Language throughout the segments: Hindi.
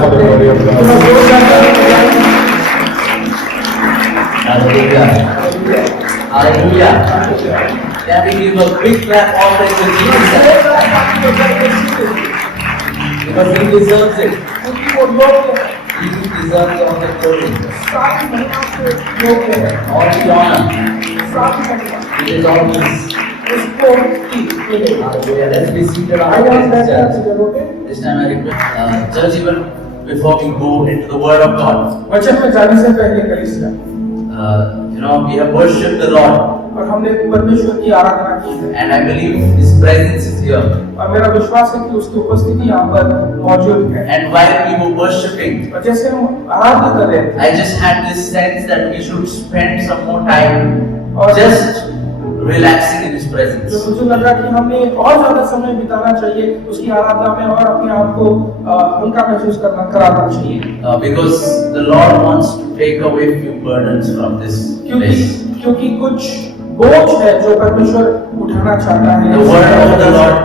सकते हैं। थोड़ा जोरदार Hallelujah. Hallelujah. Can we give a big clap offering to Jesus? Because he deserves it. क्योंकि वो योग्य है, He deserves all the glory, सारी महिमा से योग्य है, all the honor. सारी महिमा It is all his. उसको ही मिलेगी। Hallelujah. Let's be seated on आइए our हम बैठते हैं church. जगहों पे। This time I request, church, even before we go into the Word of God, वचन में जाने से पहले कलीसिया, we have worshipped the Lord, और हमने परमेश्वर की आराधना की है, and I believe His presence is here. और मेरा विश्वास है कि उसकी उपस्थिति यहाँ पर मौजूद है। And while we were worshipping, और जैसे हम आराधना कर रहे थे, I just had this sense that we should spend some more time और just relaxing in His presence. जो मुझे लगा कि हमें और ज्यादा समय बिताना चाहिए उसकी आराधना में, और अपने आप को हल्का महसूस कराना चाहिए, Because the Lord wants to take away few burdens from this place. क्योंकि कुछ बोझ है जो परमेश्वर उठाना चाहता है।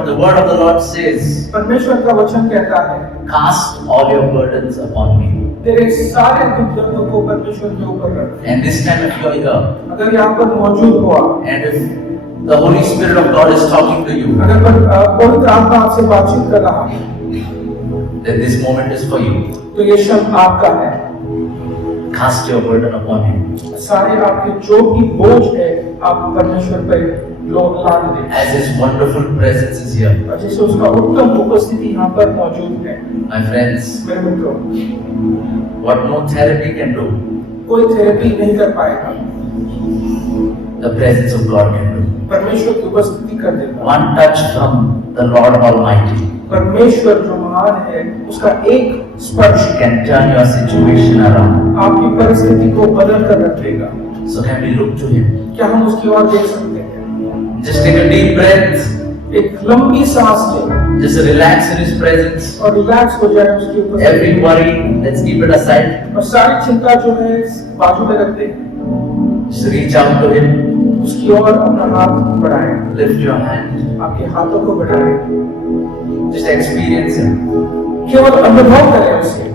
The word of the Lord says, परमेश्वर का वचन कहता है, cast all your burdens upon me. तेरे सारे दुख दर्दों को परमेश्वर के ऊपर रख। And this time if you are here, अगर यहाँ पर मौजूद हो आप, and if the Holy Spirit of God is talking to you, अगर पवित्र आत्मा आपसे बातचीत कर रहा है, then this moment is for you. तो ये शब्द आपका है। Cast your burden upon Him. सारे आपके जो भी बोझ है आप परमेश्वर पर लाद दें, As His wonderful presence is here. और जैसे उसका उत्तम उपस्थिति यहाँ पर मौजूद है। My friends, मेरे मित्रों, what no therapy can do, कोई थेरेपी नहीं कर पाएगा, the presence of God can do. परमेश्वर की उपस्थिति कर देगा। One touch from the Lord Almighty परमेश्वर जो महान है उसका एक स्पर्श can turn your situation around. आपकी परिस्थिति को बदल कर रख देगा। So can we look to Him? क्या हम उसकी ओर देख सकते हैं? Just take a deep breath. एक लंबी सांस लें Just relax in His presence. और रिलैक्स हो जाए उसकी उपस्थिति, Every worry, let's keep it aside. और सारी चिंता जो है बाजू में रख दें, Just reach out to Him. उसकी ओर अपना हाथ बढ़ाएं, Lift your hand. आपके हाथों को बढ़ाएं, Just experience Him. केवल अनुभव करें उसे।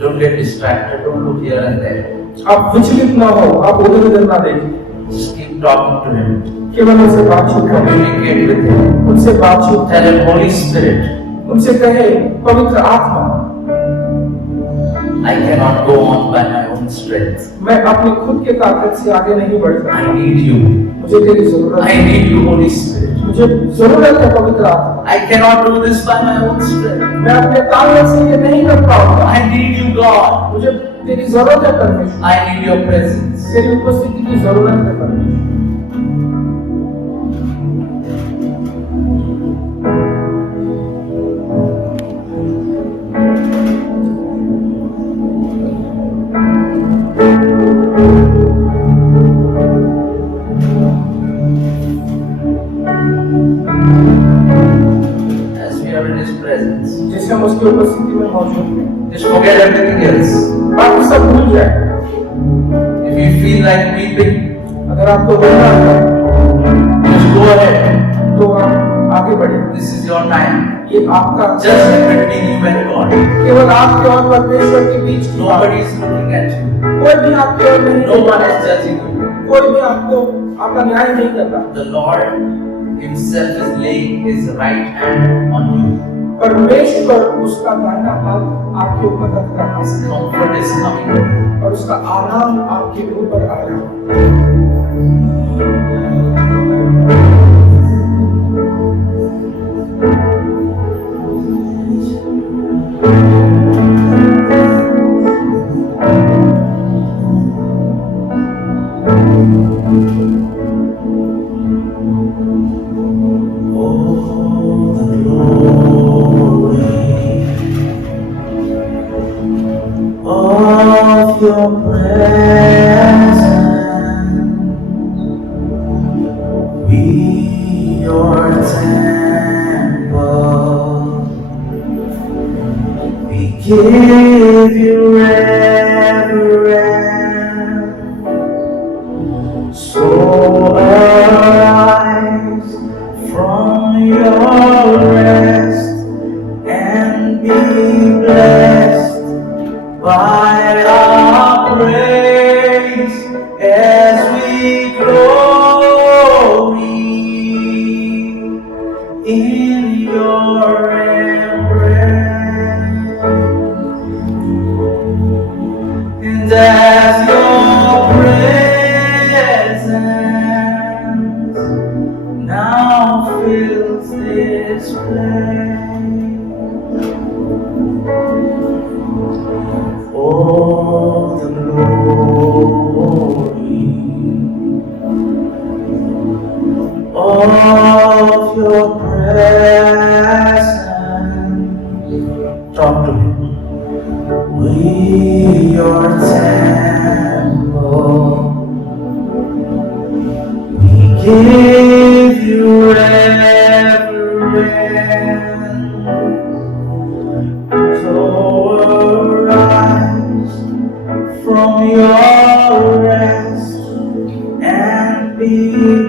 Don't get distracted. Don't look here and there. आप विचलित ना हो, आप उधर उधर ना देखें, Just keep talking to Him. केवल उनसे बातचीत करें, Communicate with Him. उनसे बातचीत Tell Him, Holy Spirit, उनसे कहे, पवित्र आत्मा, I cannot go on by my own strength. मैं अपनी खुद के ताकत से आगे नहीं बढ़ सकता, I need you. मुझे तेरी जरूरत I है, need you, Holy Spirit. मुझे जरूरत है पवित्र आत्मा, I cannot do this by my own strength. मैं अपने ताकत से ये नहीं कर पाऊंगा, I need you, God. मुझे तेरी जरूरत है परमेश्वर, I need your presence. तेरी उपस्थिति की जरूरत है परमेश्वर। As we are in His presence, जैसे हम उसकी उपस्थिति में मौजूद हैं, just forget everything else. बाकी सब भूल जाए। If you feel like weeping, अगर आपको रोना है just go ahead. तो आप आगे बढ़े, This is your time. ये आपका Just between you and God. केवल आपके और परमेश्वर के बीच की बात Nobody है। is looking at you. कोई भी आपके और नहीं No one is judging you. कोई भी आपको आपका न्याय नहीं कर रहा। The Lord Himself is laying His right hand on you. परमेश्वर उसका दाहिना हाथ आपके ऊपर रख रहा है, Comfort is coming. और उसका आराम आपके ऊपर आ रहा है। Your presence, we your temple, we give you reverence. So arise from your rest presence now fills this place. All the glory of your presence. Talk to me. We your temple. We give you reverence. So arise from your rest and be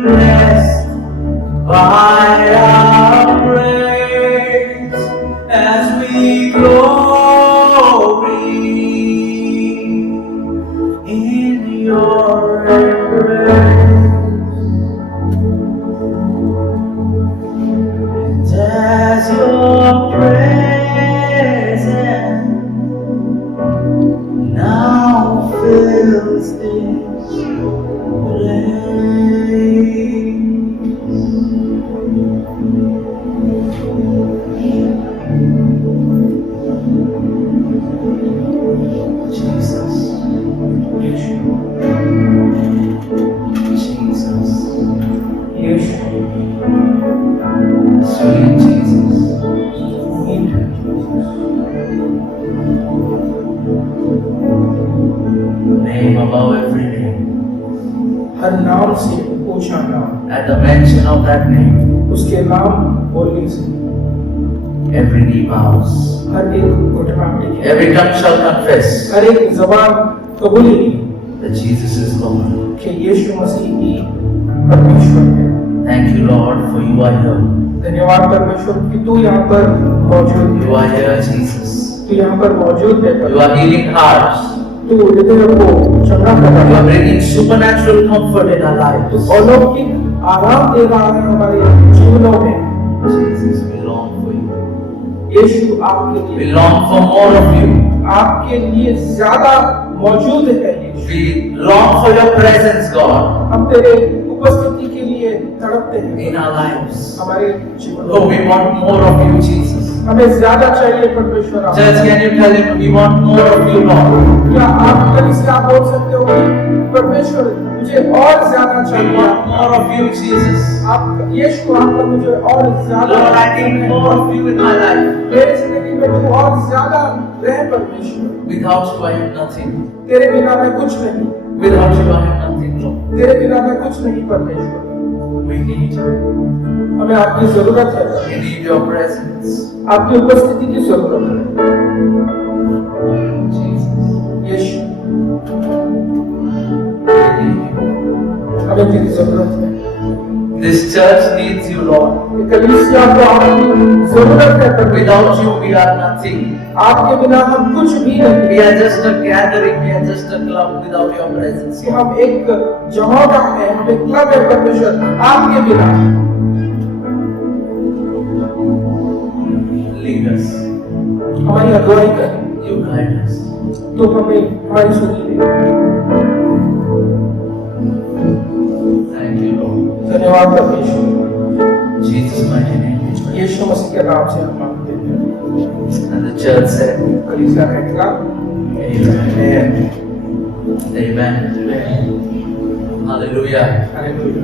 blessed by our praise as we glory in your embrace. And as your presence now fills this Jesus, sweet Jesus, name above every name. हर नाम से ऊंचा नाम, At the mention of that name, उसके नाम बोलने से every knee bows, हर एक घुटना टेके, every tongue shall confess हर एक जबान कबूलेगी that Jesus is Lord. कि यीशु मसीह ही परमेश्वर है। Thank you, Lord, for you are here. धन्यवाद परमेश्वर कि तू यहाँ पर मौजूद है, You are here, Jesus. तू यहाँ पर मौजूद है, You are healing hearts. तू हृदय को चंगा कर You रहा are है, bringing supernatural comfort in our तू lives. अलौकिक आराम दे रहा है हमारे जीवनों में। Jesus, we long for you. यीशु आपके We लिए, long for more of you. आपके लिए ज्यादा मौजूद है यीशु। We long for your presence, God, हम तेरे उपस्थिति के लिए तड़पते हैं in our lives. हमारे जीवन Oh, में। we want more of you, Jesus. हमें ज्यादा चाहिए परमेश्वर आप। Church, can you tell him we want more of you, Lord? क्या आप कलीसिया बोल सकते हो कि परमेश्वर मुझे और ज्यादा We चाहिए want more of you, Jesus. आप यीशु आपका मुझे और ज्यादा Lord, I need more of you in my life. मेरे जिंदगी में तू और ज्यादा रह परमेश्वर। Without you, I am nothing. तेरे बिना मैं कुछ नहीं, Without you, I am nothing, Lord. तेरे बिना मैं कुछ नहीं परमेश्वर। We need you. हमें आपकी जरूरत है, We need your presence. आपकी उपस्थिति की जरूरत है Jesus. Yeshu. We need you. हमें तेरी जरूरत है। This church needs you, Lord. ये कलीसिया को आपकी जरूरत है परमेश्वर। Without you, we are nothing. आपके बिना हम कुछ भी नहीं। We are just a gathering, we are just a club without your presence. कि हम एक जमावड़ा है, हम एक क्लब है परमेश्वर आपके बिना। Lead us. हमारी अगुवाई कर, You guide us. तो हमें हमारी सुनी दे। Thank you, Lord. धन्यवाद परमेश्वर। Jesus' mighty name. यीशु मसीह के नाम से हम मांगते हैं। And the church said, कलीसिया कहेगा Amen. Amen. Hallelujah. Hallelujah.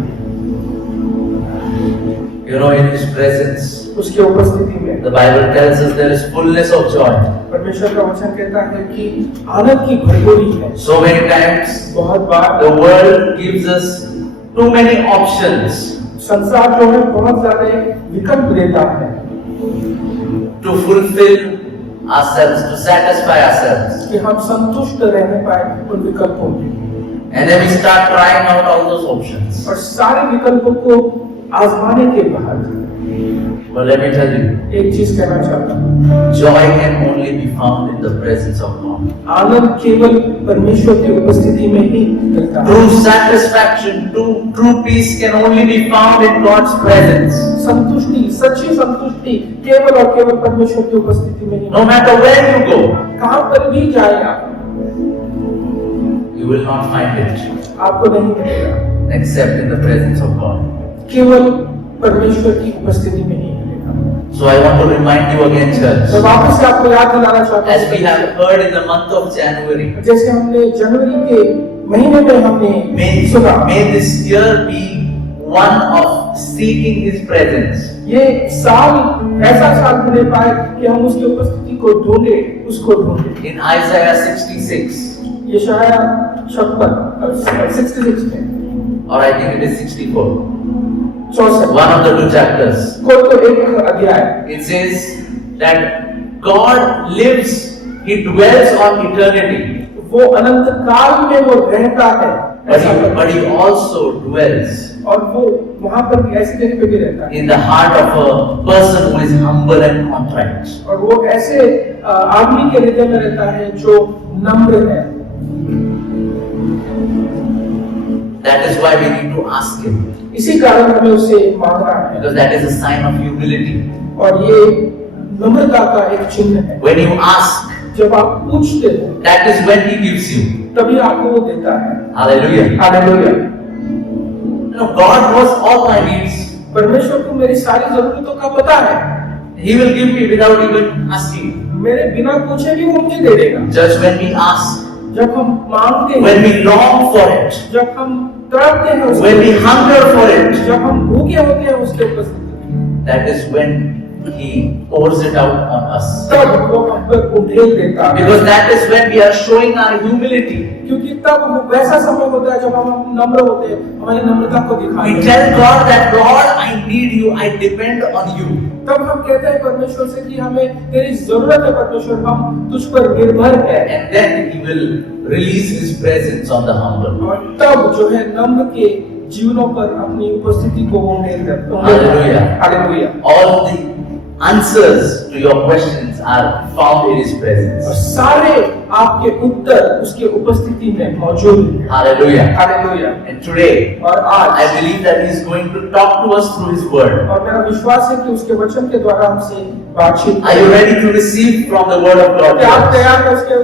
You know, in His presence, उसकी उपस्थिति में the Bible tells us there is fullness of joy. परमेश्वर का वचन कहता है कि आनंद की भरपूरी है। So many times, बहुत बार the world gives us too many options संसार जो है बहुत ज्यादा विकल्प देता है to fulfill ourselves, to satisfy ourselves. कि हम संतुष्ट रहने पाए उन विकल्पों में, And then we start trying out all those options. और सारे विकल्पों को आजमाने के बाद But let me tell you, एक चीज कहना चाहता हूँ, joy can only be found in the presence of God. आनंद केवल परमेश्वर की उपस्थिति में ही मिलता है। True satisfaction, true peace can only be found in God's presence. संतुष्टि, सच्ची संतुष्टि केवल और केवल परमेश्वर की उपस्थिति में ही। No matter where you go, कहां पर भी जाए आप, you will not find it. आपको नहीं मिलेगा। except in the presence of God. केवल परमेश्वर की उपस्थिति में ही मिलेगा। So I want to remind you again, church, मैं वापस से आपको याद दिलाना चाहता as we have heard in the month of January, जैसे हमने जनवरी के महीने में हमने सुना, may this year be one of seeking His presence. ये साल ऐसा साल बने पाए कि हम उसकी उपस्थिति को ढूंढे, उसको ढूंढे। In Isaiah 66, ये शायद 66 में, or I think it is 64, 64, one of the two chapters, कोई तो एक अध्याय, it says that God lives, He dwells on eternity, वो अनंत काल में वो रहता है, but he also dwells और वो वहां पर भी ऐसी जगह पे भी रहता है, in the heart of a person who is humble and contrite. और वो ऐसे आदमी के हृदय में रहता है जो नम्र है। That is why we need to ask Him, इसी कारण हमें उसे मांगना है, because that is a sign of humility. और ये नम्रता का एक चिन्ह है। When you ask, जब आप पूछते हो that is when He gives you. तभी आपको वो देता है। Hallelujah. Hallelujah. You know, God knows all my needs. परमेश्वर को मेरी सारी जरूरतों का पता है। He will give me without even asking. मेरे बिना पूछे भी वो मुझे दे देगा। Just when we ask, जब हम मांगते when हैं, we long for it, जब हम तड़पते हैं उसके when we लिए, hunger for it, जब हम भूखे होते हैं उसके उपस्थिति, that is when He pours it out on us. तब वो हम पर उंडेल देता है। Because that is when we are showing our humility. क्योंकि तब वो वैसा समय होता है जब हम नम्र होते हैं, हमारी नम्रता को दिखाते We हैं। tell God that, Lord, I need you, I depend on you. तब हम कहते हैं परमेश्वर से कि हमें तेरी जरूरत है परमेश्वर, हम तुझ पर निर्भर है। And then He will release His presence on the humble. और तब जो है नम्र के जीवनों पर अपनी उपस्थिति को वो उंडेल देता है। Hallelujah. Hallelujah. All the answers to your questions are found in His और presence. सारे आपके उत्तर उसके उपस्थिति में मौजूद हैं। Hallelujah. हालेलुया। And today, और आज I believe that He is going to talk to us through His word. और मेरा विश्वास है कि उसके वचन के द्वारा हमसे बातचीत Are you ready to receive from the word of God? क्या आप church? तैयार हैं उसके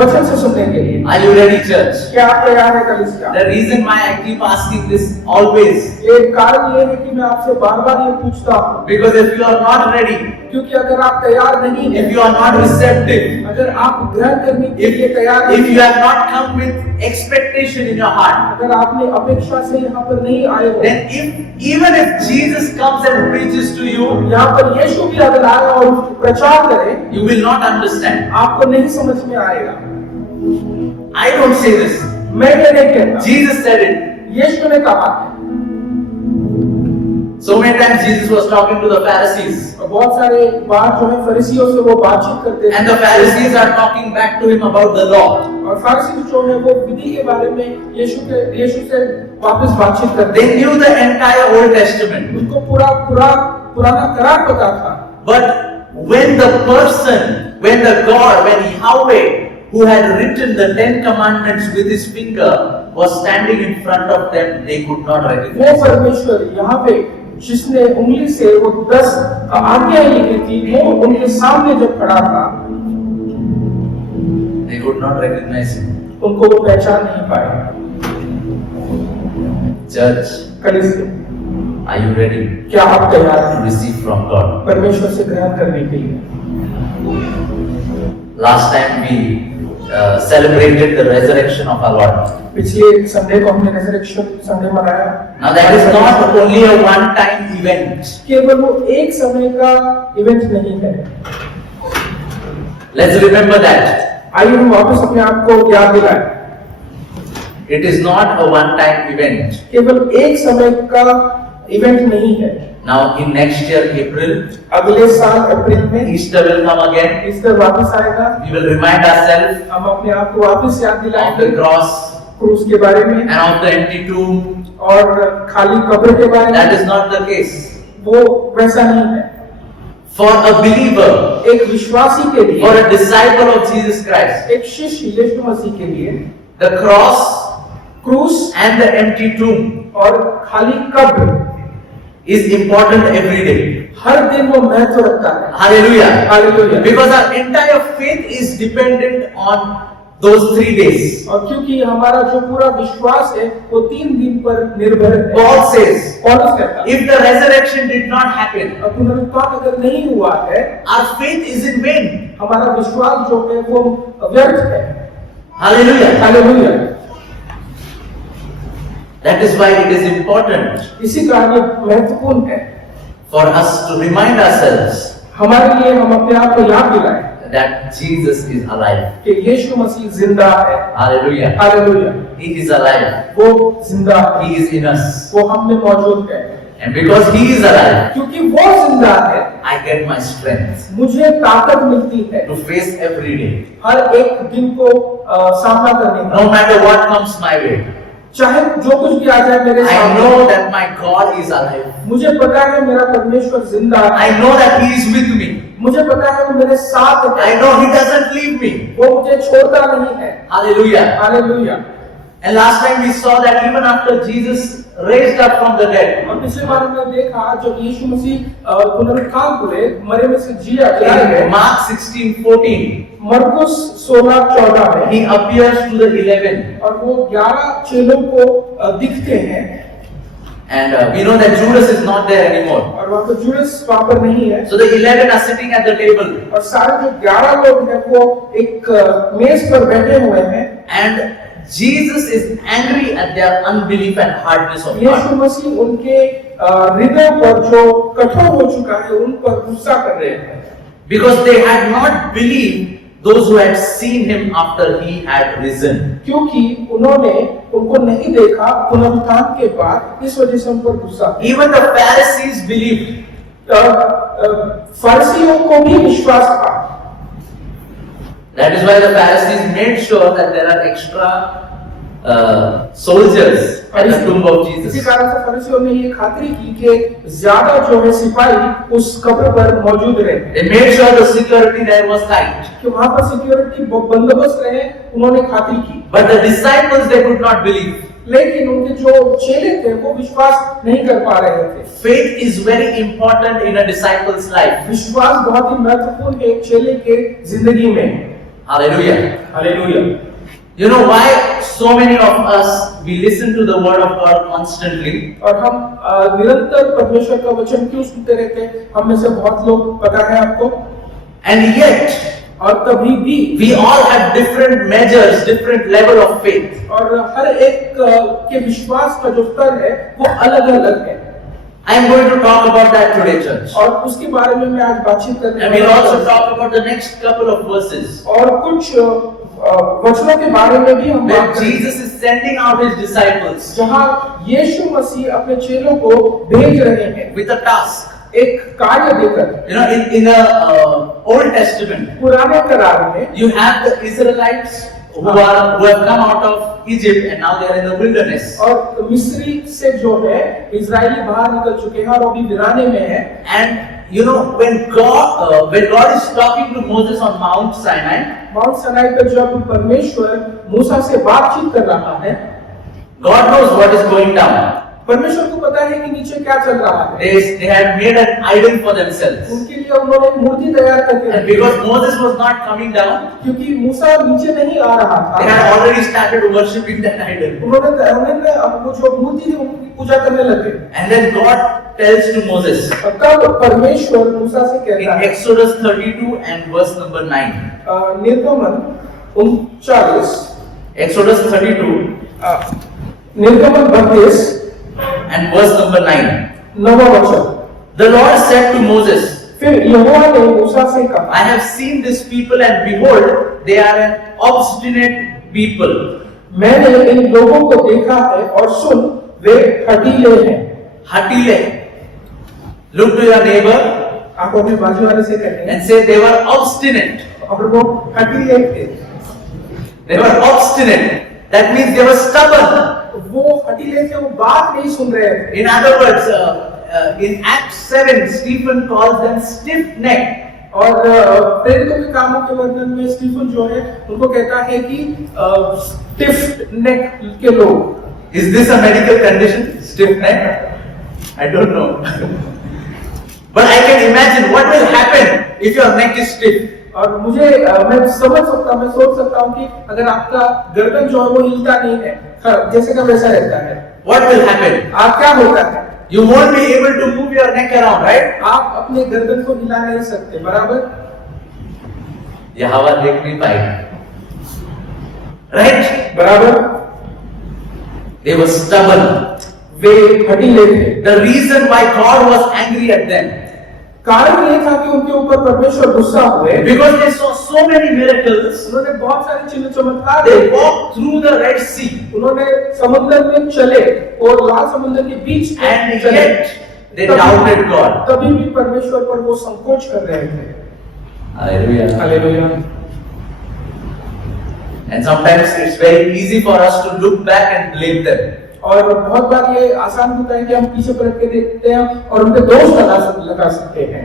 वचन से सुनने के लिए? Are you ready, church? क्या आप तैयार हैं कलीसिया? The reason why I keep asking this always, एक कारण ये है कि मैं आपसे बार-बार ये पूछता हूँ, because if you are not ready, क्योंकि अगर आप तैयार नहीं हैं, if you are not receptive, अगर आप ग्रहण करने के लिए तैयार if नहीं you हैं, have not come with expectation in your heart, अगर आपने अपेक्षा से यहाँ पर नहीं आए हो, then even if Jesus comes and preaches to you, यहाँ पर यीशु भी अगर आए और प्रचार करे, you will not understand. आपको नहीं समझ में आएगा। I don't say this. मैं ये नहीं कहता, Jesus said it. यीशु ने कहा। So many times Jesus was talking to the Pharisees, बहुत सारे बात जो है फरीसियों से वो बातचीत करते and the Pharisees are talking back to Him about the law. और फरीसी जो है वो विधि के बारे में यीशु से वापस बातचीत करते They knew the entire Old Testament. उनको पुराना करार पता था। But when the person, when the God, when Yahweh, who had written the 10 commandments with his finger, was standing in front of them, they could not वो recognize him. परमेश्वर यहाँ पे जिसने उंगली से वो 10 आज्ञाएं लिखी थी, वो उनके सामने जब खड़ा था, They could not recognize him. उनको वो पहचान नहीं पाए। Church, कलीसिया, are you ready क्या आप तैयार to हैं receive from God? परमेश्वर से ग्रहण करने के लिए? Last time we celebrated the resurrection of our Lord. पिछले संडे को हमने रिजरेक्शन संडे मनाया। Now that is not only a one-time event. केवल वो एक समय का इवेंट नहीं है। Let's remember that. आइए हम वापस अपने आप को याद दिलाएं। It is not a one-time event. केवल एक समय का इवेंट नहीं है। Now in next year, April, अगले साल अप्रैल में Easter will come again. Easter वापस आएगा। We will remind ourselves हम अपने आप को वापस याद of दिलाएंगे the cross क्रूस के बारे में and of the empty tomb. और खाली कब्र के बारे That में। is not the case. वो वैसा नहीं है। For a believer, एक विश्वासी के लिए, for a disciple of Jesus Christ, एक शिष्य यीशु मसीह के लिए the cross क्रूस and the empty tomb और खाली कब्र is important every day. हर दिन वो महत्व रखता है। Hallelujah. Hallelujah. Because our entire faith is dependent on those 3 days. और क्योंकि हमारा जो पूरा विश्वास है वो 3 दिन पर निर्भर है। Paul says, पौलुस कहता है if the resurrection did not happen, पुनरुत्थान अगर नहीं हुआ है, our faith is in vain. हमारा विश्वास जो है वो व्यर्थ है। Hallelujah. Hallelujah. That is why it is important इसी कारण ये महत्वपूर्ण है for us to remind ourselves हमारे लिए, हम अपने आप को याद दिलाएं that Jesus is alive. कि यीशु मसीह जिंदा है। Hallelujah. Hallelujah. He is alive. वो जिंदा है, He is in us. वो हम में मौजूद है। And because He is alive, क्योंकि वो जिंदा है, I get my strength मुझे ताकत मिलती है to face every day. हर एक दिन को सामना करने का। No matter what comes my way, चाहे जो कुछ भी आ जाए मेरे I सामने, know that my God is alive. मुझे पता है मेरा परमेश्वर जिंदा है। I know that He is with me. मुझे पता है वो मेरे साथ है। I know He doesn't leave me. वो मुझे छोड़ता नहीं है। Hallelujah. Hallelujah. And last time we saw that even after Jesus raised up from the dead, और पिछले बार हमने देखा जब यीशु मसीह पुनरुत्थान हुए, मरे में से जिलाए गए, in Mark 16:14, मरकुस 16:14 में He appears to the 11. और वो 11 चेलों को दिखते हैं। And we know that Judas is not there anymore. और वहाँ पर जुड़स वहाँ पर नहीं है। So the 11 are sitting at the table. और सारे जो 11 लोग हैं वो एक मेज पर बैठे हुए हैं। And Jesus is angry at their unbelief and hardness of Yeshu heart. मसीह उनके हृदय पर जो कठोर हो चुका है उन पर गुस्सा कर रहे हैं, Because they had not believed those who had seen Him after He had risen. क्योंकि उन्होंने उनको नहीं देखा पुनरुत्थान के बाद, इस वजह से उन पर गुस्सा। Even the Pharisees believed. फरीसियों को भी विश्वास था। That is why the Pharisees made sure that there are extra soldiers at the tomb of इसी Jesus. कारण से फरीसियों ने ये खातिर की कि ज्यादा जो है सिपाही उस कब्र पर मौजूद रहे, They made sure the security there was tight. कि वहां पर सिक्योरिटी बंदोबस्त रहे, उन्होंने खातिर की। But the disciples, they could not believe. लेकिन उनके जो चेले थे वो विश्वास नहीं कर पा रहे थे। Faith is very important in a disciple's life. विश्वास बहुत ही महत्वपूर्ण है एक चेले के जिंदगी में। Hallelujah. Hallelujah. You know why so many of us, we listen to the word of God constantly? और हम निरंतर परमेश्वर का वचन क्यों सुनते रहते हैं? हम में से बहुत लोग, पता है आपको, And yet, और तभी भी we all have different measures, different level of faith. और हर एक के विश्वास का जो स्तर है वो अलग अलग है। I am going to talk about that today, church. और उसके बारे में मैं आज बातचीत करने And we'll also talk about the next couple of verses. और कुछ वचनों के बारे में भी हम When बात करेंगे, Jesus is sending out His disciples जहाँ यीशु मसीह अपने चेलों को भेज रहे हैं with a task. एक कार्य देकर। You know, in the Old Testament, पुराने करार में you have the Israelites who have come out of Egypt and now they are in the wilderness. और मिस्री से जो है इजरायली बाहर निकल चुके हैं और अभी वीराने में है। And you know, when God is talking to Moses on Mount Sinai, Mount Sinai पर जब परमेश्वर मूसा से बातचीत कर रहा है, God knows what is going down. परमेश्वर को पता है कि नीचे क्या चल रहा है। They had made an idol for themselves. उनके लिए उन्होंने एक मूर्ति तैयार करके And रखी, because Moses was not coming down, क्योंकि मूसा नीचे नहीं आ रहा they था, had already started worshiping that idol. उन्होंने अब वो जो मूर्ति थी उनकी पूजा करने लगे। And then God tells to Moses और तब परमेश्वर मूसा से in कहता है, Exodus 32 and verse number 9. निर्गमन 39, Exodus 32 निर्गमन 32 and verse number 9. 9वां वचन। The Lord said to Moses, फिर यहोवा ने मूसा से कहा, I have seen this people and behold, they are an obstinate people. मैंने इन लोगों को देखा है और सुन, वे हठीले हैं। Hatile. Look to your neighbor आप अपने बाजू वाले से कहते हैं, and say they were obstinate. और वो हठीले थे। They were obstinate. That means they were stubborn. वो हठीले थे, वो बात नहीं सुन रहे थे। In other words, in Acts 7, Stephen calls them stiff-necked. और प्रेरितों के कामों के वर्णन में स्टीफन जो है उनको कहता है कि स्टिफ नेक के लोग। Is this a medical condition? Stiff-necked? I don't know. But I can imagine what will happen if your neck is stiff. और मुझे मैं समझ सकता हूँ, मैं सोच सकता हूँ कि अगर आपका गर्दन जो है वो हिलता नहीं है, जैसे का वैसा रहता है, what will happen? आप क्या होता है? You won't be able to move your neck around, right? आप अपने गर्दन को हिला नहीं सकते, बराबर? ये हवा देख नहीं पाएगा, right? बराबर? They were stubborn. वे हठीले थे। The reason why God was angry at them, कारण ये था कि उनके ऊपर परमेश्वर गुस्सा हुए, because they saw so many miracles. उन्होंने बहुत सारे चिन्ह चमत्कार They देखे, walked through the Red Sea, उन्होंने समुद्र में चले और लाल समुद्र के बीच में and चले, yet they doubted God. तभी भी परमेश्वर पर वो संकोच कर रहे थे। Hallelujah. Hallelujah. And sometimes it's very easy for us to look back and blame them. और बहुत बार ये आसान होता है कि हम पीछे पलट के देखते हैं और उनके दोष लगा सकते हैं।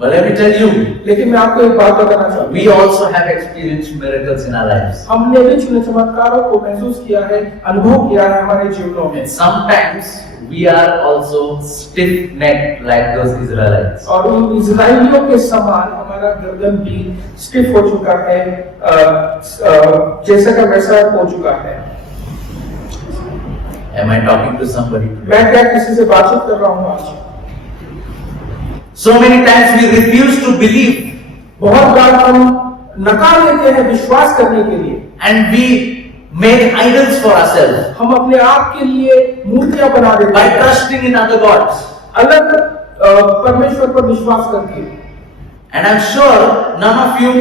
But let me tell you, लेकिन मैं आपको एक बात बताना चाहूँगा, we also have experienced miracles in our lives. हमने भी चिन्ह चमत्कारों को महसूस किया है, अनुभव किया है हमारे जीवनों में। And sometimes we are also stiff-necked like those Israelites. और उन इजराइलियों के समान हमारा गर्दन भी स्टिफ हो चुका है, जैसा का वैसा हो चुका है। Am I talking to somebody today? मैं क्या किसी से बातचीत कर रहा हूँ आज? So many times we refuse to believe, बहुत बार हम नकार देते हैं विश्वास करने के लिए, and we make idols for ourselves हम अपने आप के लिए मूर्तियां बना देते by हैं, trusting in other gods. अलग परमेश्वर पर विश्वास करके। And I'm sure none of you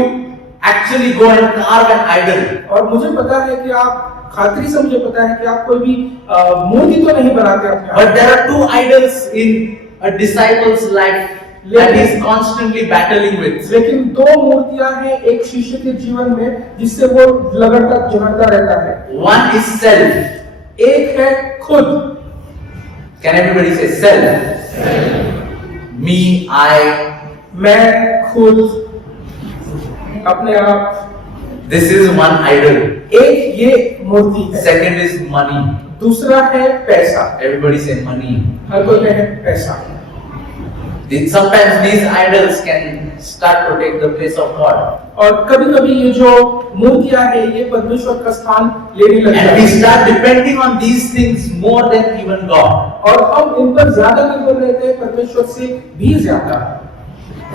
actually go and carve an idol. और मुझे पता है कि आप खातिर से मुझे पता है कि आप कोई भी मूर्ति तो नहीं बनाते अपने आप। But there are two idols in a disciple's life that he is constantly battling with. लेकिन दो मूर्तियां हैं एक शिष्य के जीवन में जिससे वो लगातार झगड़ता रहता है। One is self. एक है खुद। Can everybody say self? Me, I. मैं खुद, अपने आप। This is one idol. एक ये मूर्ति है। Second is money. दूसरा है पैसा। Everybody say money. हर कोई कहे पैसा। Sometimes these idols can start to take the place of God. और कभी-कभी ये जो मूर्तियां हैं ये परमेश्वर का स्थान लेने लगती And we हैं। start depending on these things more than even God. और हम इन पर ज्यादा निर्भर रहते हैं परमेश्वर से भी ज्यादा।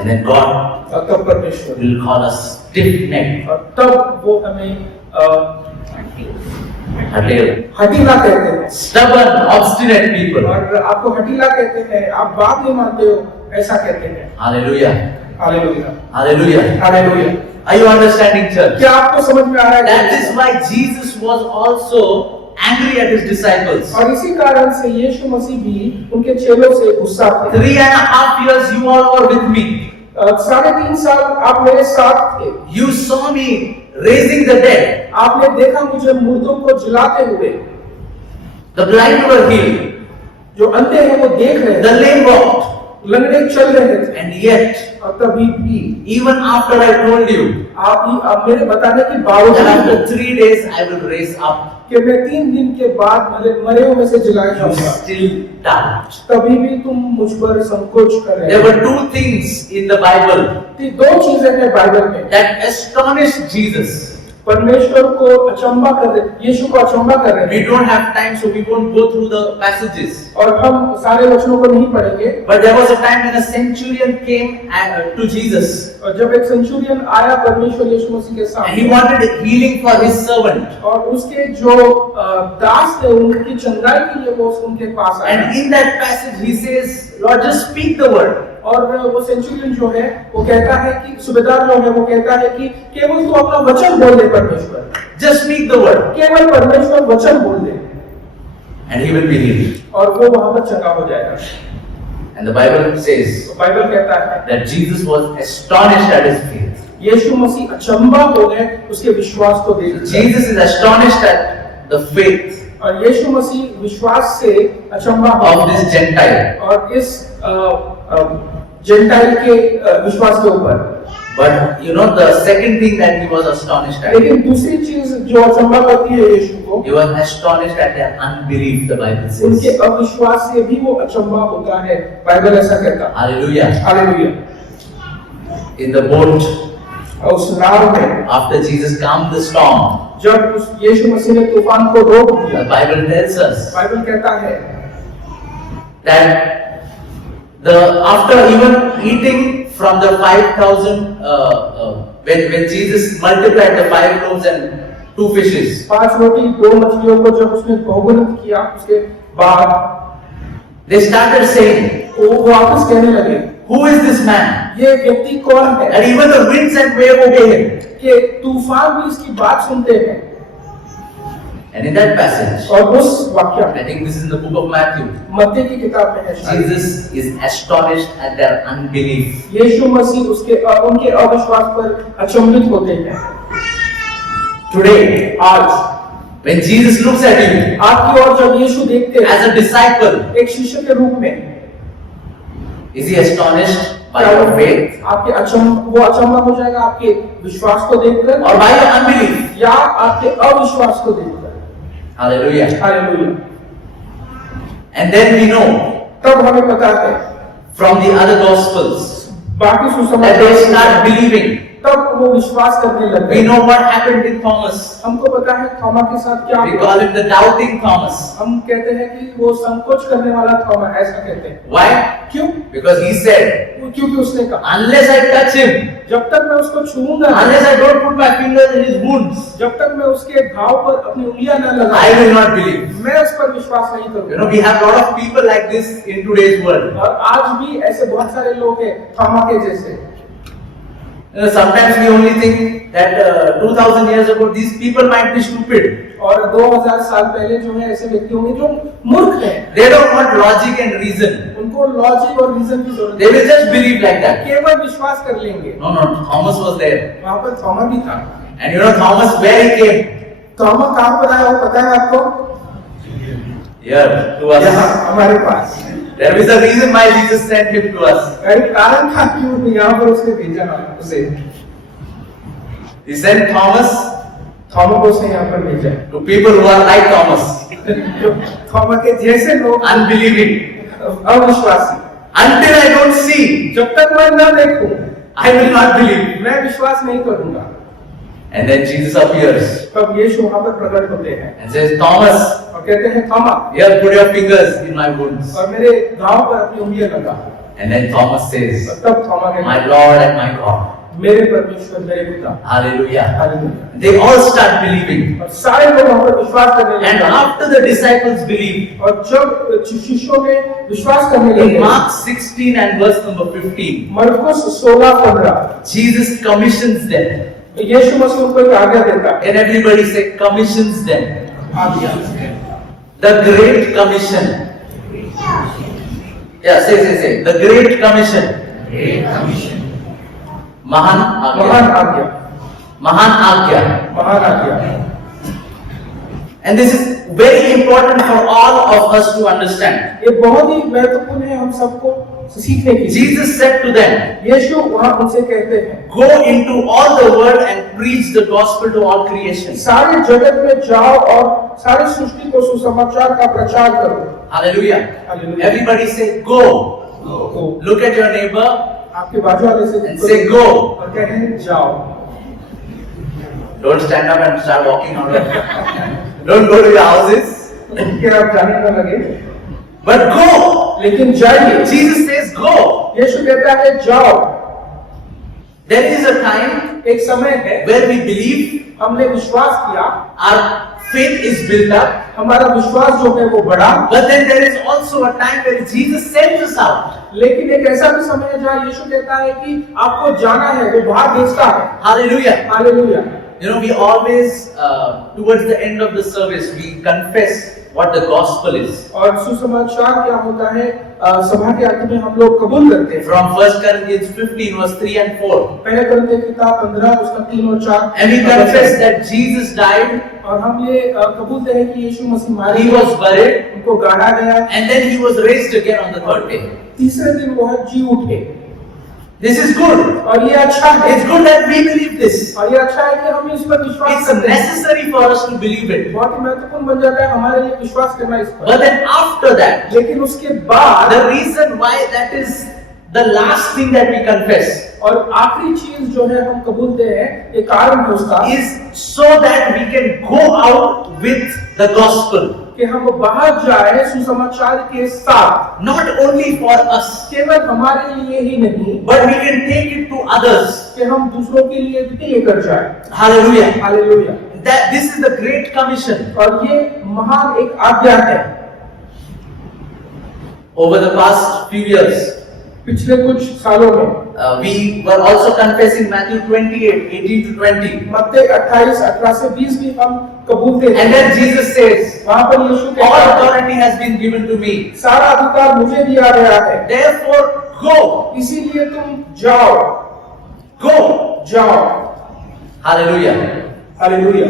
And then God और तब परमेश्वर will call us stiff-necked, और तब वो हमें हठीला कहते हैं। stubborn, obstinate people. और आपको हठीला कहते हैं, आप बात नहीं मानते हो, ऐसा कहते हैं। Hallelujah. Hallelujah, Hallelujah. Hallelujah. Are you understanding, church? क्या आपको समझ में आ रहा है? That is why Jesus was also angry at his disciples. और इसी कारण से यीशु मसीह भी उनके चेलों से गुस्सा थे। 3.5 years you all were with me. 3.5 साल आप मेरे साथ थे। You saw me raising the dead. आपने देखा मुझे मुर्दों को जिलाते हुए। The blind were healed. जो अंधे हैं वो देख रहे The थे, lame walked. लंगड़े चल रहे थे। And yet, और तभी भी even after I told you आप मेरे बताने की that बावजूद after 3 days I will raise up, कि मैं 3 दिन के बाद मरे हुए में से जिलाया you जाऊंगा, still doubt. तभी भी तुम मुझ पर संकोच कर रहे There हो। were two things in the Bible कि 2 चीजें हैं बाइबल में that astonished Jesus. परमेश्वर को अचंभा कर रहे, यीशु को अचंभा कर रहे We हैं। don't have time, so we won't go through the passages. और हम सारे वचनों को नहीं पढ़ेंगे। But there was a time when a centurion came to Jesus और जब एक सेंचुरियन आया परमेश्वर यीशु मसीह के and he सामने wanted healing for his servant. और उसके जो दास थे उनकी चंगाई के लिए वो उनके पास आया। And in that passage he says, Lord, just speak the word. और वो सेंचुरियन जो है वो कहता है कि सूबेदार जो है वो कहता है कि केवल तू अपना वचन बोल दे परमेश्वर, Just speak the word केवल परमेश्वर वचन बोल दे and he will be healed. और वो वहां पर चंगा हो जाएगा। And the Bible says तो बाइबल कहता है that Jesus was astonished at his faith. यीशु मसीह अचंभा हो गए उसके विश्वास को देख। Jesus is astonished at the faith और यीशु मसीह विश्वास से अचंभा हो of this Gentile. और इस जेंटाइल के विश्वास के ऊपर। But you know the second thing that he was astonished at, लेकिन दूसरी चीज जो अचंभा करती है यीशु को, he was astonished at their unbelief, the Bible उनके says. अविश्वास से भी वो अचंभा होता है, बाइबल ऐसा कहता है। Hallelujah. Hallelujah. In the boat, और उस नाव में after Jesus calmed the storm, जब उस यीशु मसीह ने तूफान को रोक दिया, the Bible tells us Bible कहता है that after even eating from the 5,000, when Jesus multiplied the 5 loaves and 2 fishes, 5 रोटी 2 मछलियों को जब उसने बहुगुणित किया, उसके बाद they started saying, वो वापस कहने लगे, who is this man? ये व्यक्ति कौन है And even the winds and wave obey him. कि तूफान भी इसकी बात सुनते हैं। And in that passage, और उस वाक्य में I think this is in the book of Matthew, मत्ती की किताब में है शायद, Jesus is astonished at their unbelief. यीशु मसीह उनके अविश्वास पर अचंभित होते हैं। Today, आज when Jesus looks at you आपकी ओर जब यीशु देखते हैं as a disciple, एक शिष्य के रूप में, is he astonished by क्या your वो faith आपके वो अचंभा हो जाएगा आपके विश्वास को देखकर or by your unbelief? या आपके अविश्वास को देखकर? Hallelujah. Hallelujah. And then we know तब हमें पता है from the other gospels बाकी that they सुसमाचार start believing. तब वो विश्वास करने We लगे। know what happened with Thomas. हमको पता है थोमा के साथ क्या We हुआ। call him the doubting Thomas. हम कहते हैं कि वो संकोच करने वाला थोमा, ऐसा कहते हैं। Why? क्यों? Because he said, क्योंकि उसने कहा unless I touch him, जब तक मैं उसको छूऊंगा, unless I don't put my fingers in his wounds, जब तक मैं उसके घाव पर अपनी उंगलियां न I लगाऊं, will not believe. मैं उस पर विश्वास नहीं You करूंगा। know, we have a lot of people like this in today's world. और आज भी ऐसे बहुत सारे लोग हैं थोमा के जैसे। You know, sometimes we only think that 2000 years ago these people might be stupid. और 2000 साल पहले जो है ऐसे व्यक्ति होंगे जो मूर्ख हैं, They don't want logic and reason. उनको लॉजिक और रीजन की जरूरत They will just believe like that. केवल विश्वास कर लेंगे। No, no, Thomas was there. वहां पर थोमा भी था। And you know Thomas, where he came? थोमा कहाँ पर आया वो पता है आपको? Here, to यहाँ us. हमारे पास। There is a reason why Jesus sent him to us. एक कारण था क्यों यहाँ पर उसने भेजा उसे। He sent Thomas थोमा को उसने यहाँ पर भेजा। to people who are like Thomas, थोमा के जैसे लोग unbelieving. अविश्वासी। Until I don't see, जब तक मैं न देखूं, I will not believe. मैं विश्वास नहीं करूंगा। And then Jesus appears तब यीशु वहां पर प्रकट होते हैं and says, Thomas, और कहते हैं थोमा, here put your fingers in my wounds. और मेरे घाव पर अपनी उंगलियां लगा। And then Thomas says, तब थोमा कहता my है, Lord and my God. मेरे परमेश्वर मेरे पिता। Hallelujah. Hallelujah. They all start believing. और सारे लोग वहां पर विश्वास करने And लगे। after the disciples believed, और जब शिष्यों ने विश्वास करने लगे, in Mark 16 and verse number 15, मरकुस 16:15, Jesus commissions them. यीशु मसीह उनको एक आज्ञा देता है। Can everybody say commissions them? आज्ञा। The Great Commission. Yeah, say. The Great Commission. Mahan महान Agya. आज्ञा। Mahan Agya. महान आज्ञा। And this is very important for all of us to understand. ये बहुत ही महत्वपूर्ण है हम सबको सीखने की। Jesus said to them, यीशु वहां उनसे कहते हैं, go into all the world and preach the gospel to all creation. सारे जगत में जाओ और सारी सृष्टि को सुसमाचार का प्रचार करो। Hallelujah. Hallelujah. Everybody say go. तो Look at your neighbor आपके बाजू वाले से and say go. और कहें जाओ। Don't stand up and start walking out of Don't go to your houses. कि आप जाने न लगे, But go. लेकिन जाइए। Jesus says go. यीशु कहता है जाओ। There is a time एक समय है where we believe, हमने विश्वास किया, our faith is built up. हमारा विश्वास जो है वो बढ़ा, But then there is also a time where Jesus sends us out. लेकिन एक ऐसा भी समय है जहाँ यीशु कहता है कि आपको जाना है, वो बाहर भेजता है। Hallelujah. Hallelujah. You know, we always, towards the end of the service, we confess what the gospel is. और सुसमाचार क्या होता है, सभा के अंत में हम लोग कबूल करते हैं। From 1 Corinthians 15 verse 3 and 4. पहले कुरिन्थियों की किताब 15 उसका 3 और 4। And we confess that Jesus died, और हम ये कबूलते हैं कि यीशु मसीह मारे He गए, was buried, उनको गाड़ा गया, and then He was raised again on the third day. तीसरे दिन वो जी उठे। This is good. और ये अच्छा है। It's good that we believe this. और ये अच्छा है कि हम इस पर विश्वास It's करते हैं। necessary for us to believe it. बहुत ही महत्वपूर्ण बन जाता है हमारे लिए विश्वास करना इस पर। But then after that, लेकिन उसके बाद the reason why that is the last thing that we confess और आखिरी चीज जो है हम कबूलते हैं, ये कारण है उसका, is so that we can go out with the gospel. कि हम बाहर जाए सुसमाचार के साथ, Not only for us, केवल हमारे लिए ही नहीं, but we can take it to others. कि हम दूसरों के लिए भी लेकर जाए। Hallelujah. Hallelujah. That this is the great commission. और ये महान एक आज्ञा है। Over the past few years, पिछले कुछ सालों में we were also confessing Matthew 28, 18 to 20. मत्ती 28:18 से 20 भी हम कबूलते हैं। And then Jesus says, वहाँ पर यीशु all कहता है, authority has been given to me. सारा अधिकार मुझे दिया गया है, Therefore, go. इसीलिए तुम जाओ, Go. जाओ। Hallelujah. Hallelujah.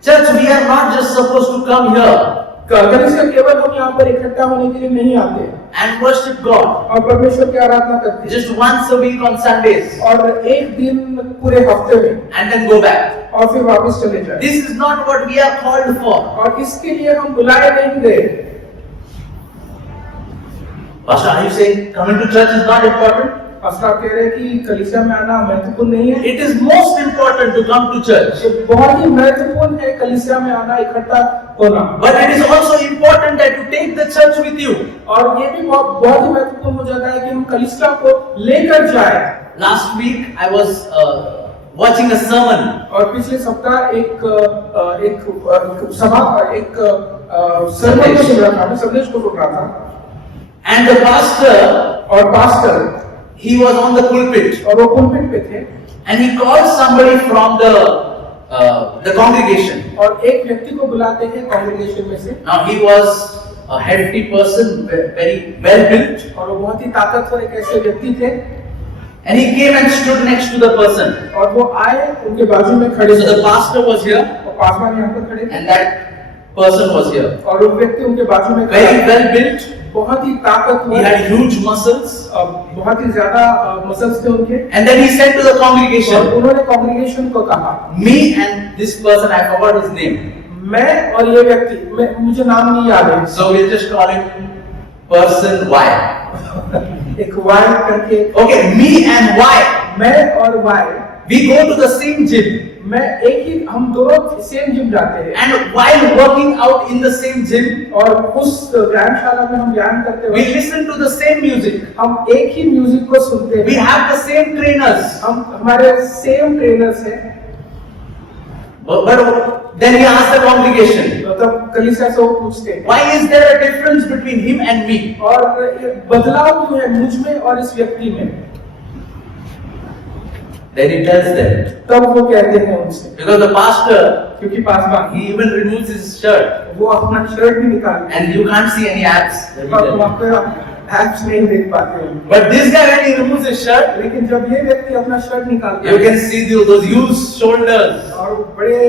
Church, we are not just supposed to come here कलीसिया केवल हम यहाँ पर इकट्ठा होने के लिए नहीं आते and worship God और परमेश्वर की आराधना करते हैं, just once a week on Sundays और एक दिन पूरे हफ्ते में and then go back. और फिर वापस चले जाए। This is not what we are called for. और इसके लिए हम बुलाए नहीं गए। Pastor, are you saying coming to church is not important? Pastor आप कह रहे हैं कि कलीसिया में आना महत्वपूर्ण नहीं है? It is most important to come to church. ये बहुत ही महत्वपूर्ण है कलीसिया में आना, इकट्ठा होना। But it is also important that you take the church with you. और ये भी बहुत ही महत्वपूर्ण हो जाता है कि हम कलीसिया को लेकर जाए। Last week I was watching a sermon. और पिछले सप्ताह एक sermon को सुन रहा था, मैं संदेश को सुन रहा था। And the pastor, और pastor he was on the pulpit और वो पुलपिट पे थे and he called somebody from the congregation. और एक व्यक्ति को बुलाते हैं कांग्रेगेशन में से। Now he was a hefty person, very well built, और वो बहुत ही ताकतवर एक ऐसे व्यक्ति थे and he came and stood next to the person. और वो आए, उनके बाजू में खड़े So थे the pastor was here और पासवान यहाँ पर खड़े थे and that person was here. और वो व्यक्ति उनके बाजू में Very खड़ा, well built. बहुत ही He ताकतवर, had huge muscles. बहुत ही ज्यादा मसल्स थे उनके। And then he said to the और congregation, उन्होंने कांग्रेगेशन को कहा, me and this person, I forgot his name. मैं और ये व्यक्ति, मुझे नाम नहीं याद है, So we'll just call him person Y. एक वाई करके, Okay, me and Y. मैं और Y, We go to the same gym. हम दोनों सेम जिम जाते हैं And while working out in the same gym, और उस व्यायामशाला में हम व्यायाम करते we हुए listen to the same music. हम एक ही म्यूजिक को सुनते We हैं, have the same trainers. हमारे सेम ट्रेनर्स हैं। But then he asked the congregation, तो तब कलीसिया से वो पूछते हैं, why is there a difference between him and me? और ये बदलाव क्यों है मुझ में और इस व्यक्ति में? Then he tells them, तब वो कहते हैं उनसे, because the pastor, क्योंकि Paswan he even removes his shirt वो अपना शर्ट भी निकालते and you can't see any abs. हैं, वहाँ पे एब्स नहीं देख पाते हैं। But this guy, when he removes his shirt, लेकिन जब ये व्यक्ति अपना शर्ट निकालता you है can see those huge shoulders. और बड़े